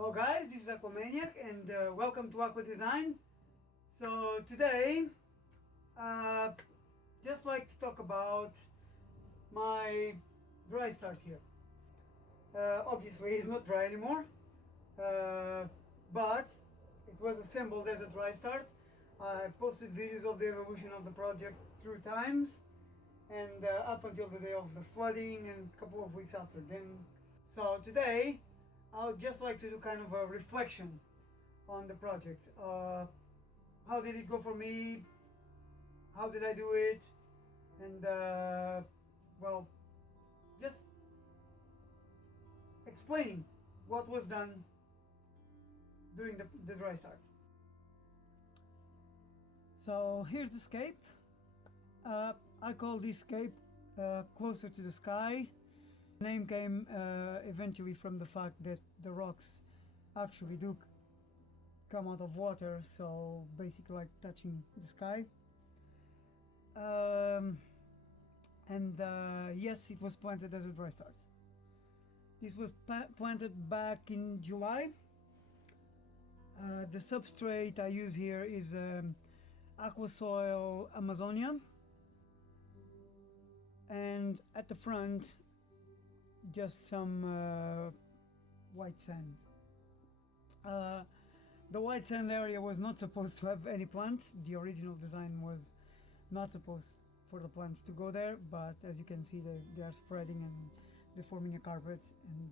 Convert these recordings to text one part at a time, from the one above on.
Hello guys, this is Aquamaniac and welcome to Aqua Design. So today, just like to talk about my dry start here. Obviously it's not dry anymore, but it was assembled as a dry start. I posted videos of the evolution of the project through times and up until the day of the flooding and a couple of weeks after then. So today I would just like to do kind of a reflection on the project. How did it go for me? How did I do it? And well, just explaining what was done during the dry start. So here's the scape. I call this scape Closer to the Sky. The name came eventually from the fact that the rocks actually do come out of water, so basically like touching the sky. Yes, it was planted as a dry start. This was planted back in July. The substrate I use here is Aquasoil Amazonia, and at the front just some white sand. The white sand area was not supposed to have any plants. The original design was not supposed for the plants to go there, but as you can see they are spreading and they're forming a carpet, and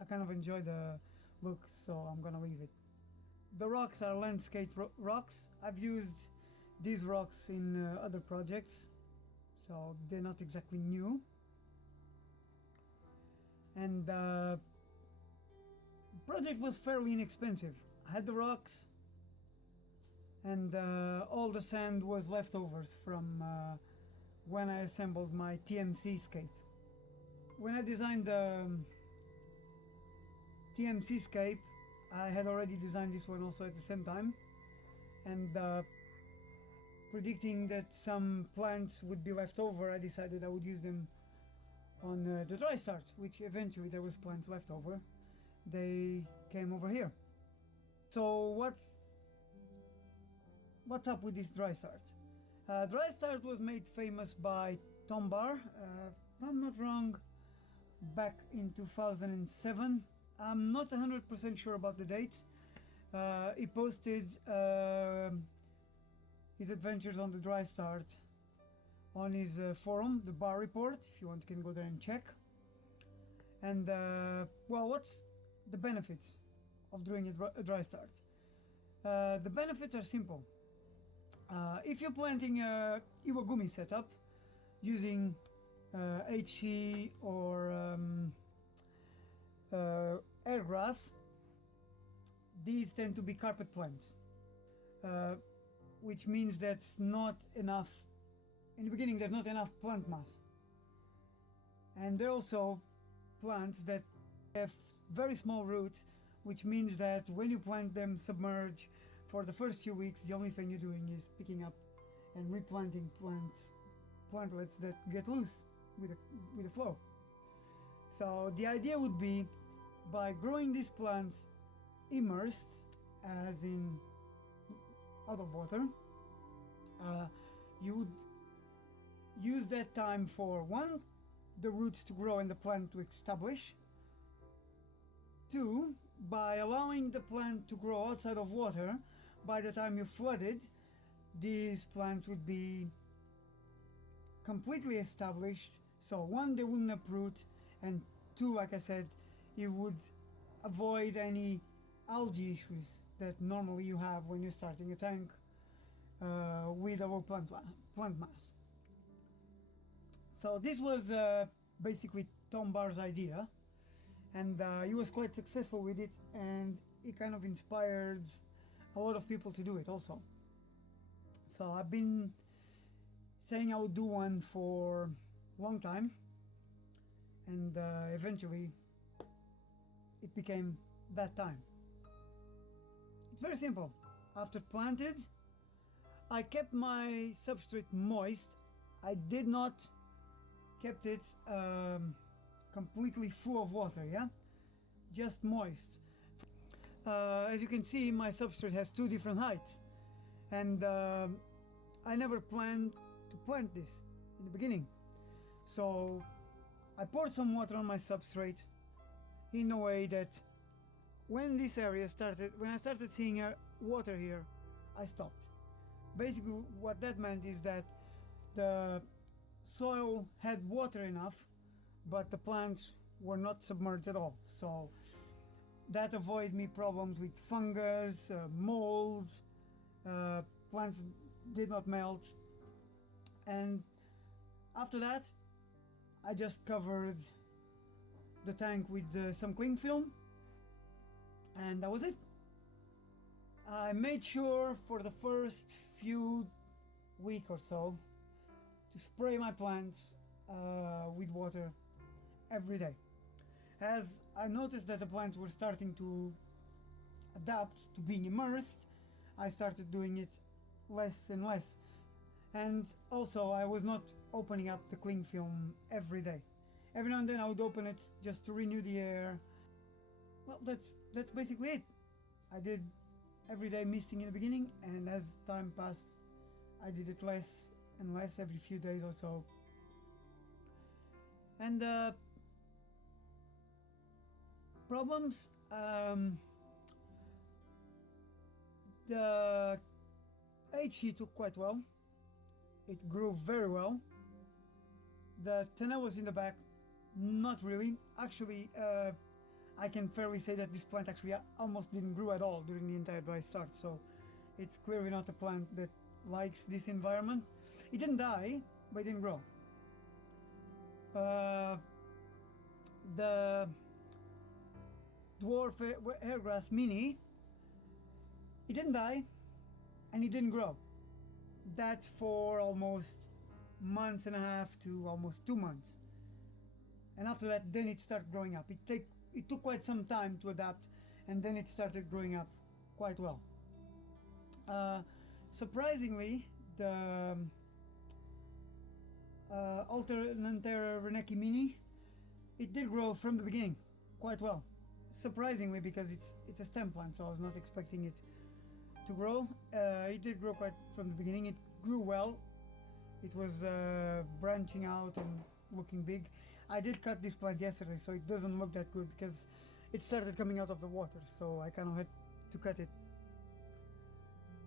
I kind of enjoy the look, so I'm gonna leave it. The rocks are landscape rocks. I've used these rocks in other projects, so they're not exactly new. And the project was fairly inexpensive. I had the rocks, and all the sand was leftovers from when I assembled my TMC scape. When I designed the TMC scape, I had already designed this one also at the same time, and predicting that some plants would be left over, I decided I would use them on the dry start, which eventually there was plants left over. They came over here. So what's up with this dry start? Dry start was made famous by Tom Barr, if I'm not wrong, back in 2007. I'm not 100% sure about the dates. He posted his adventures on the dry start on his forum, the Bar Report. If you want, you can go there and check. And well, what's the benefits of doing a dry start? The benefits are simple. If you're planting a Iwagumi setup using HC or airgrass, these tend to be carpet plants, which means that's not enough. In the beginning, there's not enough plant mass, and they're also plants that have very small roots, which means that when you plant them submerged for the first few weeks, the only thing you're doing is picking up and replanting plantlets that get loose with the flow. So the idea would be, by growing these plants immersed, as in out of water, you would use that time for, one, the roots to grow and the plant to establish. Two, by allowing the plant to grow outside of water, by the time you flooded, these plants would be completely established. So one, they wouldn't uproot, and two, like I said, you would avoid any algae issues that normally you have when you're starting a tank with a low plant mass. So this was basically Tom Barr's idea, and he was quite successful with it, and it kind of inspired a lot of people to do it also. So I've been saying I would do one for a long time, and eventually it became that time. It's very simple. After planted, I kept my substrate moist. I did not kept it completely full of water, yeah, just moist. As you can see, my substrate has two different heights, and I never planned to plant this in the beginning. So I poured some water on my substrate in a way that when this area started, when I started seeing water here, I stopped. Basically what that meant is that the soil had water enough, but the plants were not submerged at all. So that avoided me problems with fungus, mold, plants did not melt. And after that, I just covered the tank with some cling film, and that was it. I made sure for the first few week or so to spray my plants with water every day. As I noticed that the plants were starting to adapt to being immersed, I started doing it less and less. And also I was not opening up the cling film every day. Every now and then I would open it just to renew the air. Well, that's basically it. I did everyday misting in the beginning, and as time passed I did it less and less, every few days or so. And problems, the HC took quite well. It grew very well. The tenellus in the back, not really. Actually, I can fairly say that this plant actually almost didn't grow at all during the entire dry start, so it's clearly not a plant that likes this environment. It didn't die, but it didn't grow. The dwarf hairgrass mini, it didn't die and it didn't grow. That's for almost months and a half to almost 2 months, and after that then it started growing up. It took quite some time to adapt, and then it started growing up quite well. Surprisingly, the Alternantera Reneki mini, it did grow from the beginning quite well. Surprisingly, because it's a stem plant, so I was not expecting it to grow. It did grow quite from the beginning. It grew well. It was branching out and looking big. I did cut this plant yesterday, so it doesn't look that good because it started coming out of the water, so I kind of had to cut it.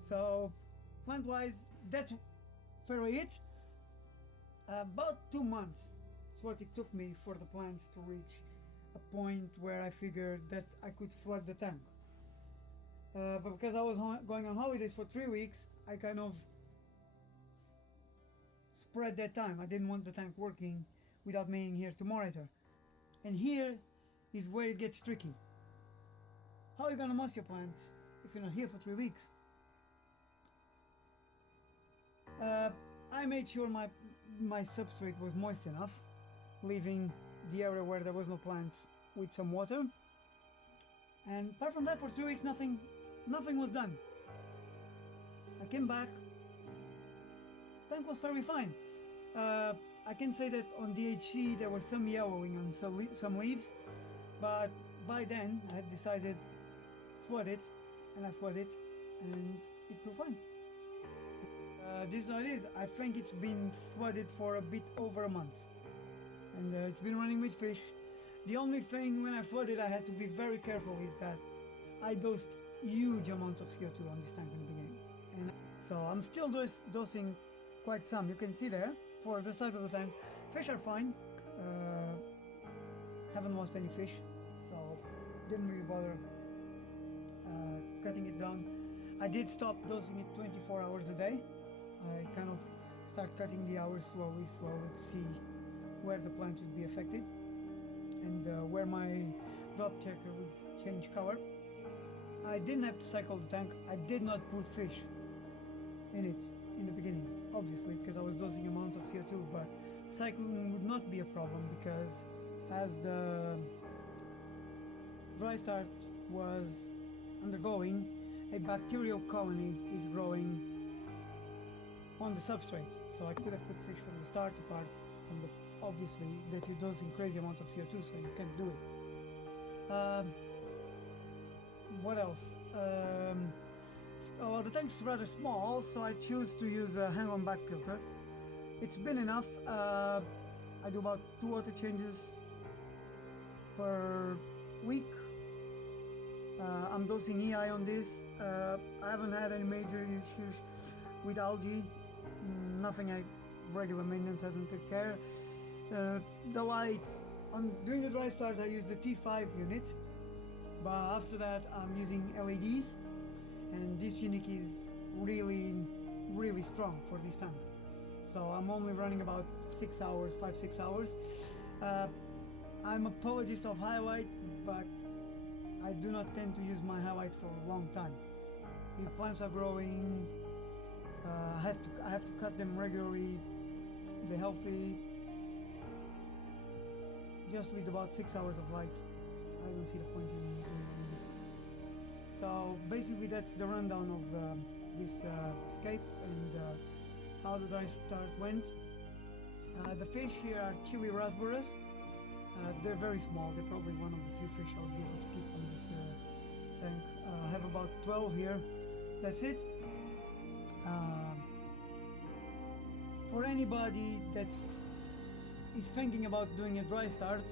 So plant wise, that's fairly it. About 2 months is what it took me for the plants to reach a point where I figured that I could flood the tank. But because I was going on holidays for 3 weeks, I kind of spread that time. I didn't want the tank working without me being here to monitor. And here is where it gets tricky. How are you gonna moist your plants if you're not here for 3 weeks? I made sure my substrate was moist enough, leaving the area where there was no plants with some water. And apart from that, for 3 weeks nothing was done. I came back, tank was very fine. I can say that on DHC there was some yellowing on some leaves, but by then I had decided flood it, and I flooded, and it grew fine. This is how it is. I think it's been flooded for a bit over a month, and it's been running with fish. The only thing when I flooded I had to be very careful is that I dosed huge amounts of CO2 on this tank in the beginning, and so I'm still dosing quite some. You can see there for the size of the tank. Fish are fine. Haven't lost any fish, so didn't really bother cutting it down. I did stop dosing it 24 hours a day. I kind of start cutting the hours slowly so I would see where the plant would be affected and where my drop checker would change color. I didn't have to cycle the tank. I did not put fish in it in the beginning, obviously, because I was dosing amounts of CO2, but cycling would not be a problem because as the dry start was undergoing, a bacterial colony is growing on the substrate, so I could have put fish from the start, apart from the obviously that you're dosing crazy amounts of CO2, so you can't do it. what else? Well, the tank's rather small, so I choose to use a hang-on back filter. It's been enough. I do about 2 water changes per week. I'm dosing EI on this. I haven't had any major issues with algae. Nothing like regular maintenance hasn't taken care. The lights, during the dry start I use the T5 unit, but after that I'm using LEDs, and this unit is really strong for this tank. So I'm only running about 6 hours, 5-6 hours. I'm apologist of highlight, but I do not tend to use my highlight for a long time. If plants are growing, I have to cut them regularly. They're healthy. Just with about 6 hours of light, I don't see the point in doing anything different. So basically that's the rundown of this scape and how the dry start went. The fish here are chili raspberries. They're very small. They're probably one of the few fish I'll be able to keep on this tank. I have about 12 here. That's it. For anybody that is thinking about doing a dry start,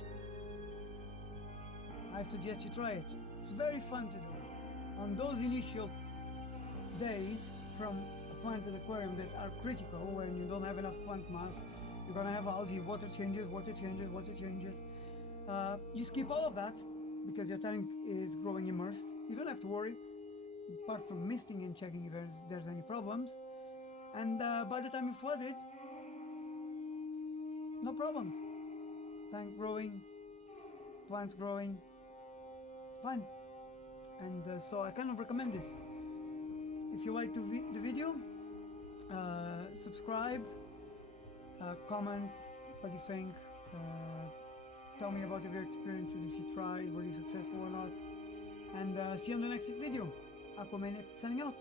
I suggest you try it. It's very fun to do. On those initial days from a planted aquarium that are critical, when you don't have enough plant mass, you're gonna have algae, water changes. You skip all of that because your tank is growing immersed. You don't have to worry, apart from misting and checking if there's any problems. And by the time you flood it, no problems. Tank growing, plants growing, fine. And so I kind of recommend this. If you like the video, subscribe, comment what you think, tell me about your experiences, if you tried, were you successful or not, and see you on the next video. Aquamaniac signing out.